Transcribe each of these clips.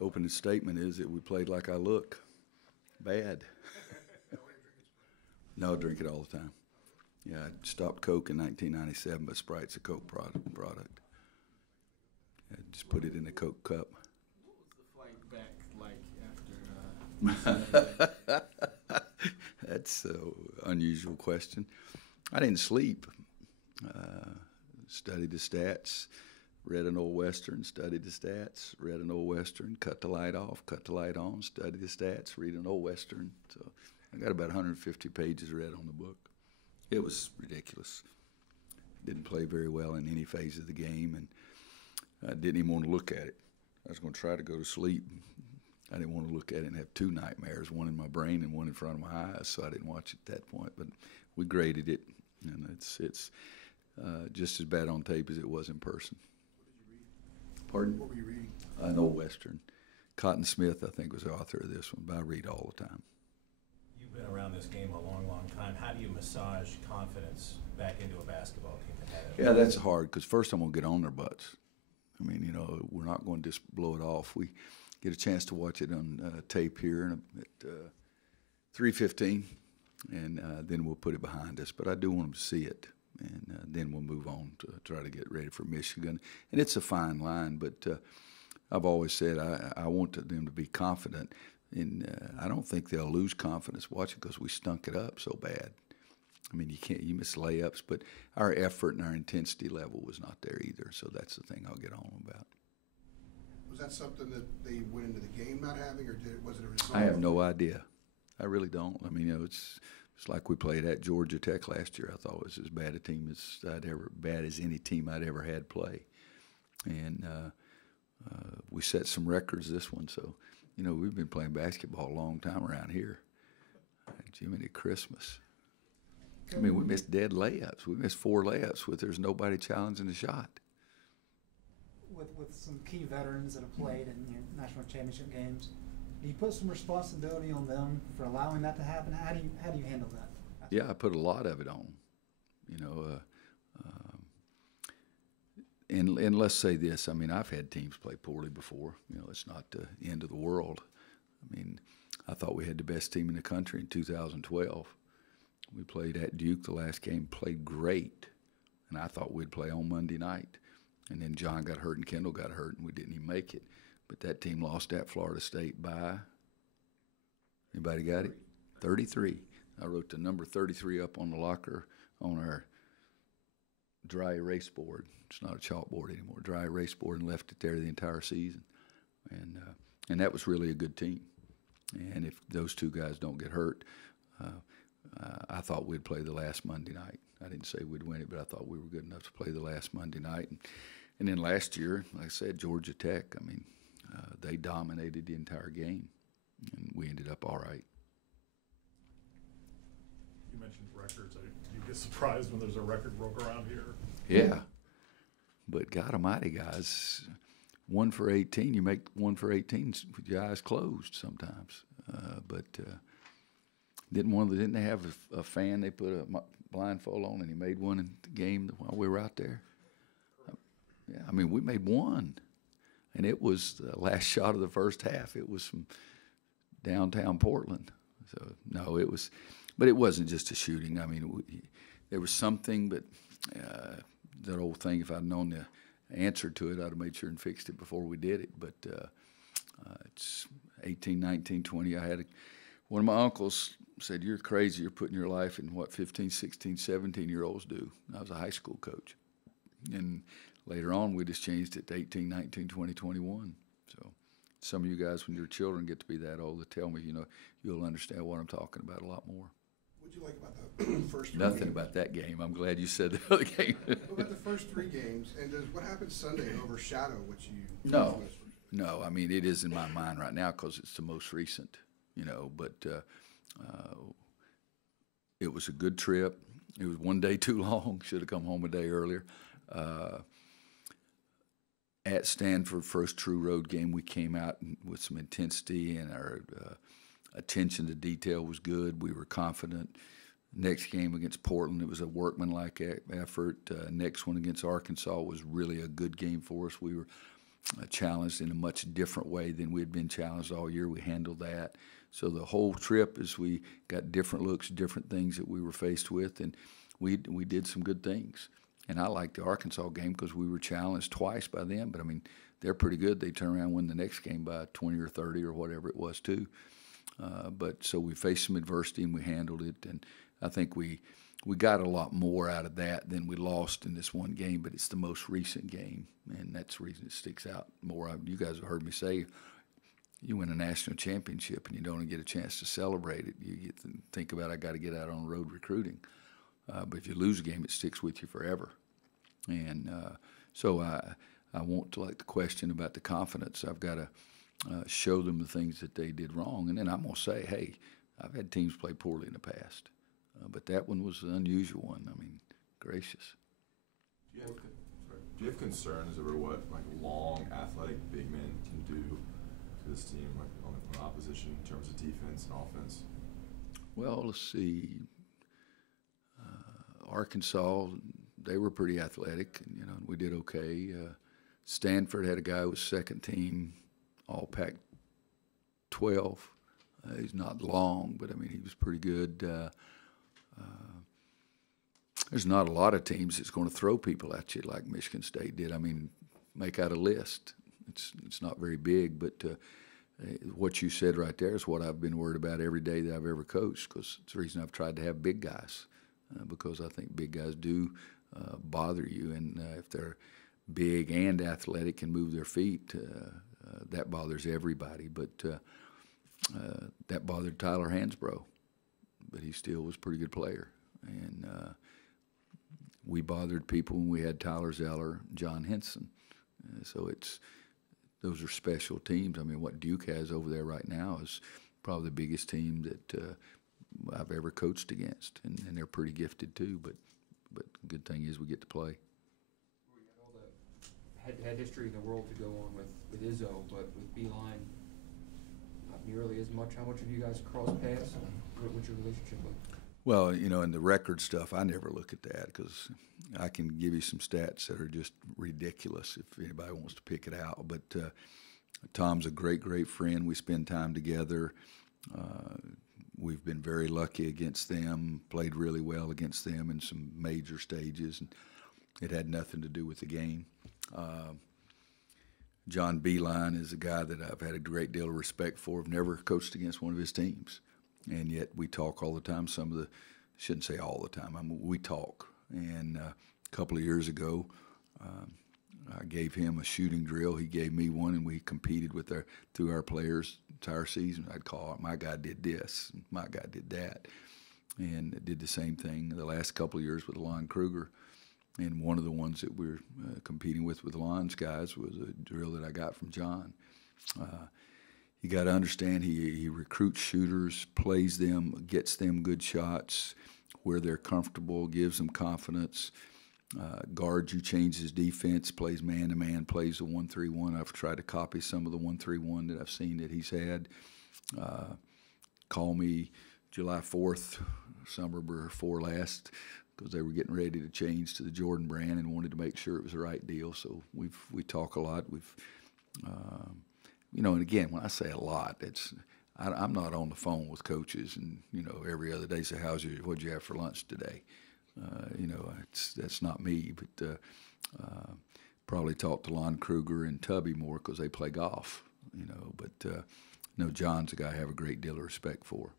opening statement is that we played like I look. Bad. No, I drink it all the time. Yeah, I stopped Coke in 1997, but Sprite's a Coke product. Yeah, just put it in a Coke cup. What was the flight back like after? That's an unusual question. I didn't sleep. Studied the stats, read an old Western, studied the stats, read an old Western, cut the light off, cut the light on, study the stats, read an old Western. So I got about 150 pages read on the book. It was ridiculous. Didn't play very well in any phase of the game, and I didn't even want to look at it. I was going to try to go to sleep. I didn't want to look at it and have two nightmares, one in my brain and one in front of my eyes, so I didn't watch it at that point. But we graded it, and it's just as bad on tape as it was in person. What did you read? Pardon? What were you reading? An old Western. Cotton Smith, I think, was the author of this one, but I read all the time. You've been around this game a long, long time. How do you massage confidence back into a basketball team that had it? Yeah, that's hard because first I'm going to get on their butts. I mean, you know, we're not going to just blow it off. We get a chance to watch it on tape here at 3:15, and then we'll put it behind us. But I do want them to see it, and then we'll move on to try to get ready for Michigan. And it's a fine line, but I've always said I want them to be confident. And I don't think they'll lose confidence watching because we stunk it up so bad. I mean, you miss layups, but our effort and our intensity level was not there either. So that's the thing I'll get on about. Was that something that they went into the game not having, or was it a result? I have no idea. I really don't. I mean, you know, it's like we played at Georgia Tech last year. I thought it was as bad a team as bad as any team I'd ever had play, and we set some records this one. So, you know, we've been playing basketball a long time around here. Jiminy Christmas. I mean, we missed dead layups. We missed 4 layups with there's nobody challenging the shot. With some key veterans that have played in national championship games, do you put some responsibility on them for allowing that to happen? How do you handle that? Yeah, I put a lot of it on. You know, and let's say this. I mean, I've had teams play poorly before. You know, it's not the end of the world. I mean, I thought we had the best team in the country in 2012. We played at Duke the last game, played great, and I thought we'd play on Monday night. And then John got hurt and Kendall got hurt, and we didn't even make it. But that team lost at Florida State by, anybody got it? 33. I wrote the number 33 up on the locker on our dry erase board. It's not a chalkboard anymore, dry erase board, and left it there the entire season. And that was really a good team. And if those two guys don't get hurt, I thought we'd play the last Monday night. I didn't say we'd win it, but I thought we were good enough to play the last Monday night. And then last year, like I said, Georgia Tech, I mean, they dominated the entire game, and we ended up all right. You mentioned records. Do you get surprised when there's a record broke around here? Yeah. But God almighty, guys, 1 for 18, you make 1 for 18 with your eyes closed sometimes. Didn't they have a fan they put a blindfold on, and he made one in the game while we were out there? Yeah, I mean, we made one, and it was the last shot of the first half. It was from downtown Portland. So, no, it was – but it wasn't just a shooting. I mean, there was something, but that old thing, if I'd known the answer to it, I'd have made sure and fixed it before we did it. But it's 18, 19, 20. One of my uncles said, "You're crazy. You're putting your life in what 15, 16, 17-year-olds do." And I was a high school coach. And later on, we just changed it to 18, 19, 20, 21. So some of you guys, when your children get to be that old, they tell me, you know, you'll understand what I'm talking about a lot more. What did you like about the first 3 Nothing games? about that game. I'm glad you said the other game. What about the first 3 games, and does what happened Sunday overshadow what you? No. I mean, it is in my mind right now because it's the most recent, you know. But it was a good trip. It was one day too long. Should have come home a day earlier. At Stanford, first true road game, we came out with some intensity, and our attention to detail was good. We were confident. Next game against Portland, it was a workmanlike effort. Next one against Arkansas was really a good game for us. We were challenged in a much different way than we'd been challenged all year. We handled that. So the whole trip is we got different looks, different things that we were faced with, and we did some good things. And I liked the Arkansas game because we were challenged twice by them. But, I mean, they're pretty good. They turn around and win the next game by 20 or 30 or whatever it was, too. But so we faced some adversity and we handled it. And I think we got a lot more out of that than we lost in this one game, but it's the most recent game, and that's the reason it sticks out more. You guys have heard me say, you win a national championship and you don't get a chance to celebrate it. You get to think about, I got to get out on the road recruiting. But if you lose a game, it sticks with you forever. And so I want to, like the question about the confidence, I've got to show them the things that they did wrong. And then I'm going to say, hey, I've had teams play poorly in the past. But that one was an unusual one. I mean, gracious. Do you have concerns over what like long, athletic big men can do to this team, like on opposition in terms of defense and offense? Well, let's see. Arkansas, they were pretty athletic, and we did okay. Stanford had a guy who was second team, all Pac-12. He's not long, but I mean he was pretty good. There's not a lot of teams that's going to throw people at you like Michigan State did. I mean, make out a list. It's not very big, but what you said right there is what I've been worried about every day that I've ever coached, because it's the reason I've tried to have big guys, because I think big guys do bother you, and if they're big and athletic and move their feet, that bothers everybody. But that bothered Tyler Hansbrough, but he still was a pretty good player. And we bothered people when we had Tyler Zeller, John Henson. So those are special teams. I mean, what Duke has over there right now is probably the biggest team that I've ever coached against, and they're pretty gifted too. But the good thing is we get to play. We got all the head-to-head history in the world to go on with Izzo, but with Beilein, not nearly as much. How much have you guys crossed paths? What's your relationship like? Well, in the record stuff, I never look at that because I can give you some stats that are just ridiculous if anybody wants to pick it out. But Tom's a great, great friend. We spend time together. We've been very lucky against them, played really well against them in some major stages, and it had nothing to do with the game. John Beilein is a guy that I've had a great deal of respect for. I've never coached against one of his teams. And yet we talk all the time. Shouldn't say all the time. I mean, we talk. And a couple of years ago, I gave him a shooting drill. He gave me one, and we competed through our players entire season. I'd call it, my guy did this, and my guy did that. And did the same thing the last couple of years with Lon Kruger. And one of the ones that we're competing with Lon's guys was a drill that I got from John. You got to understand he recruits shooters, plays them, gets them good shots where they're comfortable, gives them confidence, guards you, changes defense, plays man-to-man, plays the 1-3-1. I've tried to copy some of the 1-3-1 that I've seen that he's had. Call me July 4th, summer before last, because they were getting ready to change to the Jordan brand and wanted to make sure it was the right deal. So we talk a lot. And again, when I say a lot, I'm not on the phone with coaches and, every other day say, what'd you have for lunch today? That's not me, but probably talk to Lon Kruger and Tubby more because they play golf, but John's a guy I have a great deal of respect for.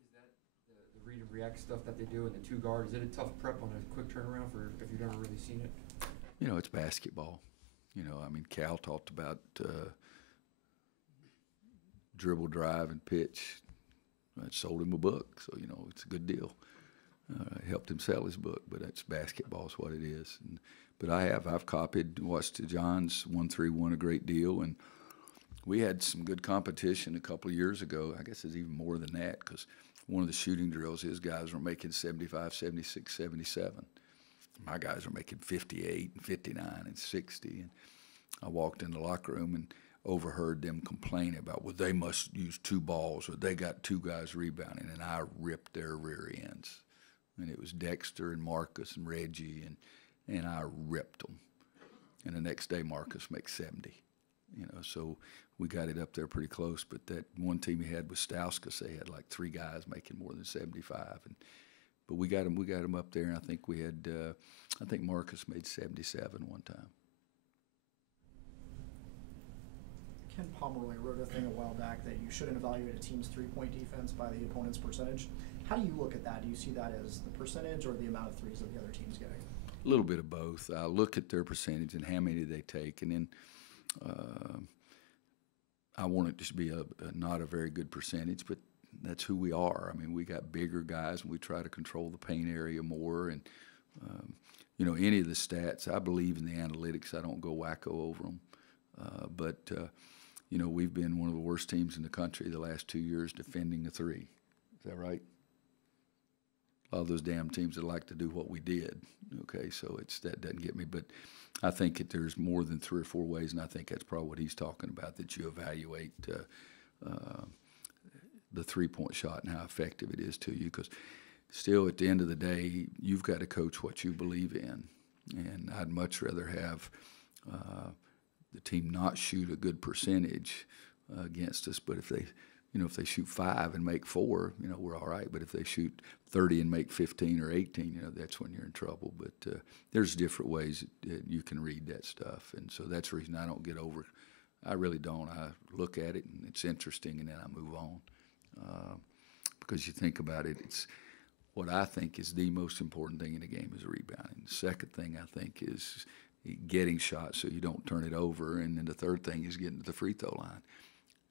Is that the read and react stuff that they do in the two guard? Is it a tough prep on a quick turnaround for if you've never really seen it? It's basketball. Cal talked about dribble, drive, and pitch. I sold him a book, so it's a good deal. Helped him sell his book, but that's basketball is what it is. But I've copied, watched John's 1-3-1 a great deal, and we had some good competition a couple of years ago. I guess it's even more than that because one of the shooting drills, his guys were making 75, 76, 77. My guys were making 58 and 59 and 60. And I walked in the locker room and overheard them complaining about, well, they must use two balls or they got two guys rebounding, and I ripped their rear ends. And it was Dexter and Marcus and Reggie, and I ripped them. And the next day Marcus makes 70. You know, so we got it up there pretty close. But that one team he had with Stauskas, they had like 3 guys making more than 75. But we got him up there, and I think we had, I think Marcus made 77 one time. Ken Pomeroy wrote a thing a while back that you shouldn't evaluate a team's three-point defense by the opponent's percentage. How do you look at that? Do you see that as the percentage or the amount of threes that the other team's getting? A little bit of both. I look at their percentage and how many they take, and then I want it to be not a very good percentage, but that's who we are. I mean, we got bigger guys, and we try to control the paint area more. And you know, any of the stats, I believe in the analytics. I don't go wacko over them, but you know, we've been one of the worst teams in the country the last 2 years defending the 3. Is that right? A lot of those damn teams that like to do what we did. Okay, so that doesn't get me. But I think that there's more than 3 or 4 ways, and I think that's probably what he's talking about, that you evaluate the three-point shot and how effective it is to you. Because still, at the end of the day, you've got to coach what you believe in. And I'd much rather have the team not shoot a good percentage against us. But if they shoot 5 and make 4, you know, we're all right. But if they shoot 30 and make 15 or 18, you know, that's when you're in trouble. But there's different ways that you can read that stuff. And so that's the reason I don't get over it. I really don't. I look at it, and it's interesting, and then I move on. Because you think about it, it's what I think is the most important thing in the game is rebounding. The second thing I think is getting shots so you don't turn it over. And then the third thing is getting to the free throw line.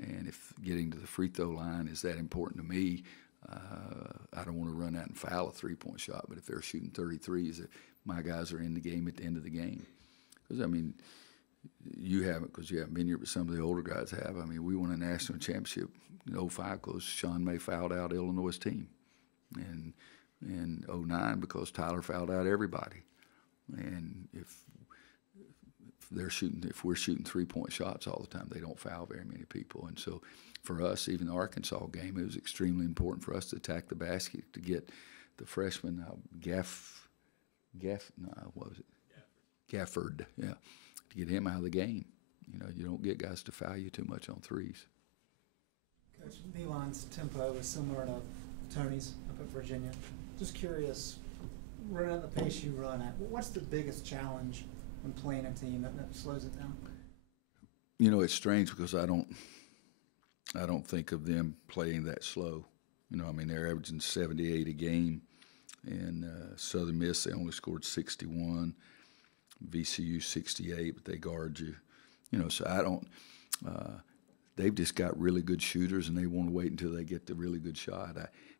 And if getting to the free throw line is that important to me, I don't want to run out and foul a three-point shot. But if they're shooting 33s, my guys are in the game at the end of the game. Because, I mean, you haven't been here, but some of the older guys have. I mean, we won a national championship in 05 because Sean May fouled out Illinois' team. And in 09 because Tyler fouled out everybody. And if we're shooting three-point shots all the time, they don't foul very many people. And so for us, even the Arkansas game, it was extremely important for us to attack the basket to get the freshman Gafford, yeah, to get him out of the game. You know, you don't get guys to foul you too much on threes. Coach, Beilein's tempo is similar to Tony's up at Virginia. Just curious, running at the pace you run at, what's the biggest challenge when playing a team that slows it down? You know, it's strange because I don't think of them playing that slow. You know, I mean, they're averaging 78 a game. And Southern Miss, they only scored 61. VCU 68, but they guard you. You know, so I don't they've just got really good shooters, and they want to wait until they get the really good shot.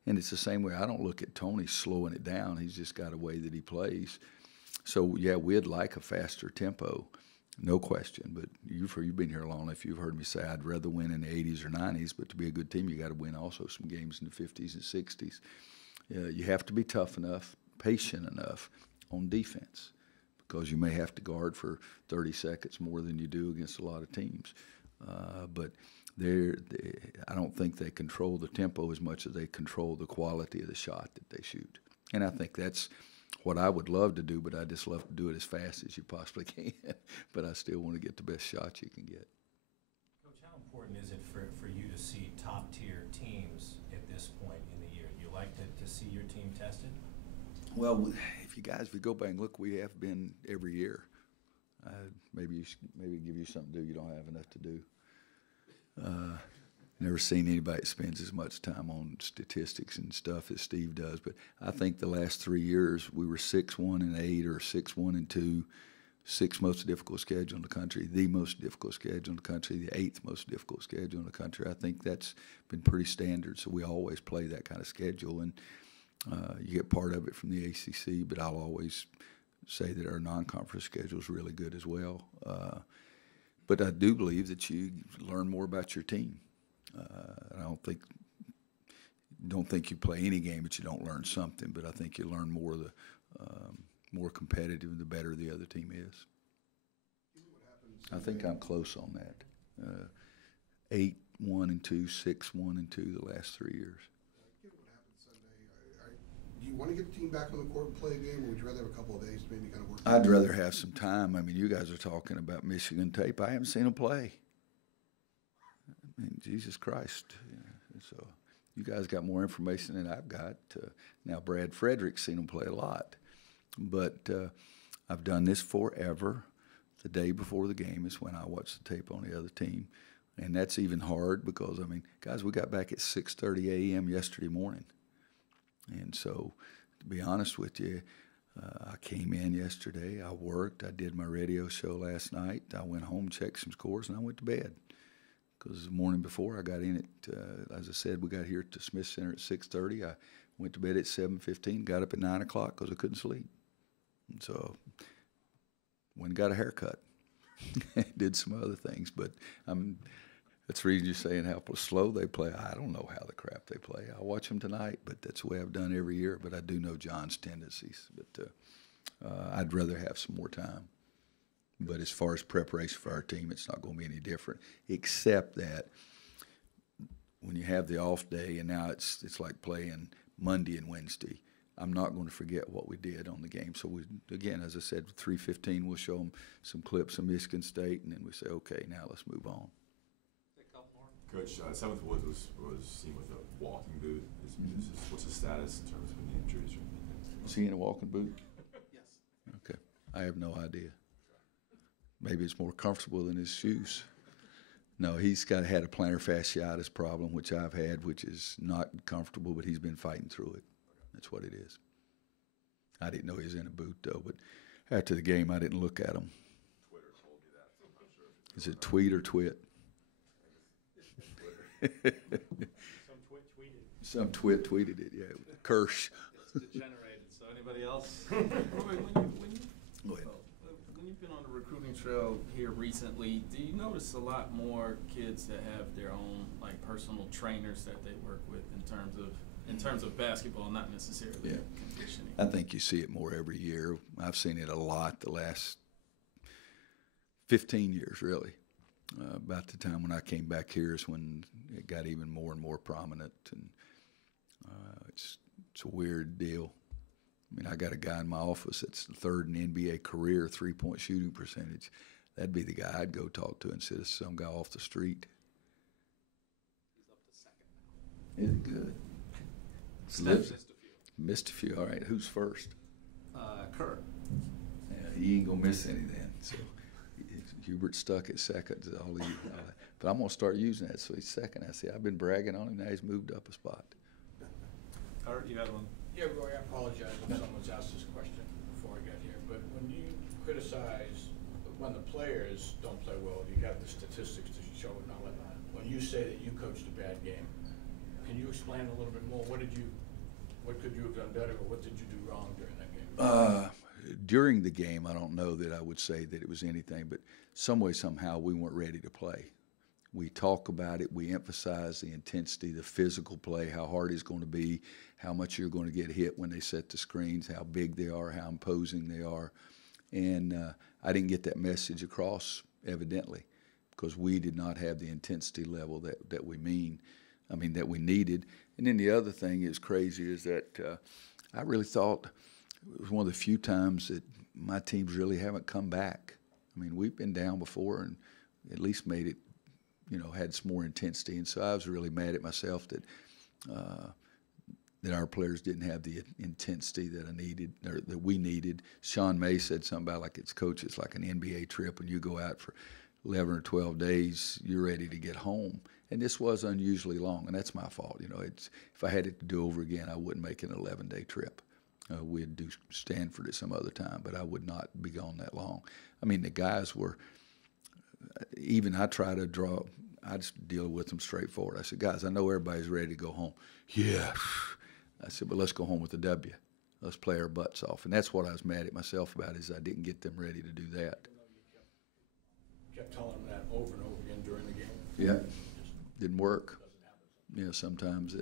And it's the same way. I don't look at Tony slowing it down. He's just got a way that he plays. So, yeah, we'd like a faster tempo, no question. But you've been here long enough. You've heard me say I'd rather win in the 80s or 90s, but to be a good team, you got to win also some games in the 50s and 60s. You have to be tough enough, patient enough on defense, because you may have to guard for 30 seconds more than you do against a lot of teams. But I don't think they control the tempo as much as they control the quality of the shot that they shoot. And I think that's what I would love to do, but I just love to do it as fast as you possibly can. But I still want to get the best shot you can get. Coach, how important is it for you to see top-tier teams at this point in the year? You like to see your team tested? Well, if you go back and look, we have been every year. Maybe give you something to do you don't have enough to do. Never seen anybody that spends as much time on statistics and stuff as Steve does. But I think the last 3 years we were 6-1-8 or 6-1-2, 6th most difficult schedule in the country, the most difficult schedule in the country, the 8th most difficult schedule in the country. I think that's been pretty standard. So we always play that kind of schedule, and you get part of it from the ACC. But I'll always say that our non-conference schedule is really good as well. But I do believe that you learn more about your team. I don't think you play any game that you don't learn something, but I think you learn more the more competitive the better the other team is. I think I'm close on that. 8-1-2, 6-1-2 the last 3 years. Given what happened Sunday, do you want to get the team back on the court and play a game, or would you rather have a couple of days to maybe kind of work? I'd rather have some time. I mean, you guys are talking about Michigan tape. I haven't seen them play. I mean, Jesus Christ. You know, so you guys got more information than I've got. Now, Brad Frederick's seen them play a lot. But I've done this forever. The day before the game is when I watch the tape on the other team. And that's even hard because, I mean, guys, we got back at 6:30 a.m. yesterday morning. And so, to be honest with you, I came in yesterday, I worked, I did my radio show last night, I went home, checked some scores, and I went to bed. Because the morning before I got in at, as I said, we got here to Smith Center at 6:30. I went to bed at 7:15, got up at 9 o'clock because I couldn't sleep. And so, went and got a haircut. Did some other things, but that's the reason you're saying how slow they play. I don't know how the crap they play. I'll watch them tonight, but that's the way I've done every year. But I do know John's tendencies. But I'd rather have some more time. But as far as preparation for our team, it's not going to be any different, except that when you have the off day and now it's like playing Monday and Wednesday, I'm not going to forget what we did on the game. So, again, as I said, 3:15, we'll show them some clips of Michigan State, and then we say, okay, now let's move on. Coach, Seventh Woods was seen with a walking boot. What's his status in terms of any injuries or anything? Was he in a walking boot? Yes. Okay. I have no idea. Maybe it's more comfortable than his shoes. No, he's had a plantar fasciitis problem, which I've had, which is not comfortable, but he's been fighting through it. That's what it is. I didn't know he was in a boot, though, but after the game, I didn't look at him. Twitter told you that, so I'm not sure if Is it tweet or twit? Some twit tweeted it, yeah. Kirsch. It's degenerated. So anybody else? Go ahead. When you've been on the recruiting trail here recently, do you notice a lot more kids that have their own like personal trainers that they work with in terms of basketball, not necessarily conditioning? I think you see it more every year. I've seen it a lot the last 15 years, really. About the time when I came back here is when it got even more and more prominent, and it's a weird deal. I mean, I got a guy in my office that's the third in NBA career three-point shooting percentage. That'd be the guy I'd go talk to instead of some guy off the street. He's up to second now. Is it good? Missed a few. All right, who's first? Kurt. Yeah, he ain't gonna miss any then. So Hubert's stuck at second. But I'm gonna start using that. So he's second. I see. I've been bragging on him. Now he's moved up a spot. Kurt, you had one. Yeah, Roy, I apologize if someone's asked this question before I got here, but when you criticize when the players don't play well, you got the statistics to show it and all that. When you say that you coached a bad game, can you explain a little bit more? What could you have done better, or what did you do wrong during that game? During the game, I don't know that I would say that it was anything, but some way, somehow, we weren't ready to play. We talk about it. We emphasize the intensity, the physical play, how hard it's going to be, how much you're going to get hit when they set the screens, how big they are, how imposing they are. And I didn't get that message across, evidently, because we did not have the intensity level that we needed. And then the other thing is crazy is that I really thought it was one of the few times that my teams really haven't come back. I mean, we've been down before and at least made it, had some more intensity. And so I was really mad at myself that our players didn't have the intensity that I needed, or that we needed. Sean May said something about it's like an NBA trip. When you go out for 11 or 12 days, you're ready to get home. And this was unusually long, and that's my fault. If I had it to do over again, I wouldn't make an 11-day trip. We'd do Stanford at some other time, but I would not be gone that long. I mean, the guys were, even I just deal with them straightforward. I said, guys, I know everybody's ready to go home. Yeah. I said, but let's go home with a W. Let's play our butts off. And that's what I was mad at myself about, is I didn't get them ready to do that. You kept telling them that over and over again during the game. Yeah. Didn't work. Sometimes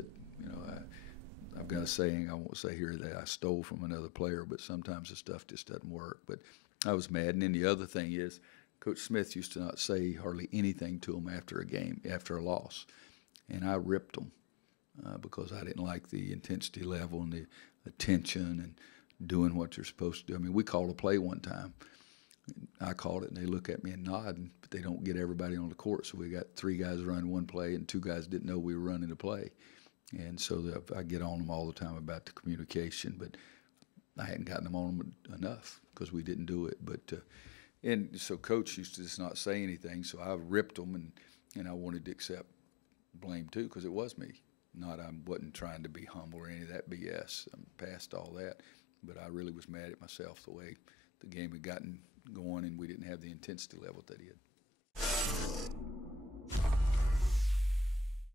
I've got a saying, I won't say here that I stole from another player, but sometimes the stuff just doesn't work. But I was mad. And then the other thing is, Coach Smith used to not say hardly anything to them after a game, after a loss. And I ripped them because I didn't like the intensity level and attention and doing what you're supposed to do. I mean, we called a play one time. I called it, and they look at me and nod, but they don't get everybody on the court. So we got 3 guys running one play, and 2 guys didn't know we were running a play. And so I get on them all the time about the communication, but I hadn't gotten them on them enough because we didn't do it. But and so Coach used to just not say anything, so I ripped them, and I wanted to accept blame too because it was me. I wasn't trying to be humble or any of that BS. I'm past all that, but I really was mad at myself the way the game had gotten going, and we didn't have the intensity level that he had.